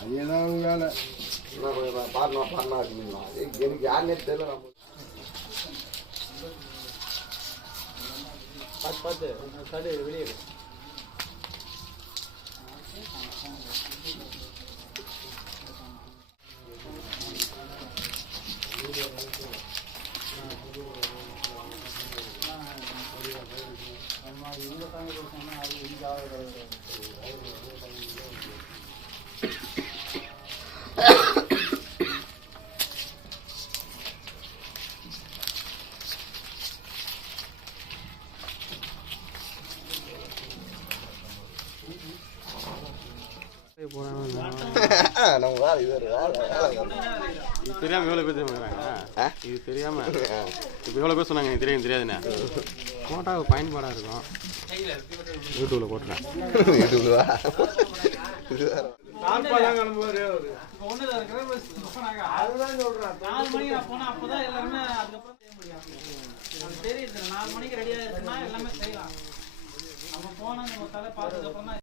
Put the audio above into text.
அதேதான் வேலை. பாருனா எனக்கு யாருன்னே தெரியல. பார்த்து கடை வெளியே இந்த தாங்க கொடுத்தோம்னா அது இதாக தெரியாம எவ்வளவு பேர் தெரியுமா? இது தெரியாம இப்போ எவ்வளோ பேர் சொன்னாங்க எனக்கு தெரியும் தெரியாதுண்ணே. போட்டால் பயன்பாடாக இருக்கும். யூடியூப்ல போட்டுறேன். யூடியூப்ல அதுதான் சொல்றேன். 4 மணிக்கு நான் போனா அப்பதான் எல்லாருமே அதுக்கப்புறம் செய்ய முடியும். தெரியுது 4 மணிக்கு ரெடியா இருக்குன்னா எல்லாமே செய்யலாம். நம்ம போனா நம்ம தலை பார்த்ததுக்கு அப்புறம் தான்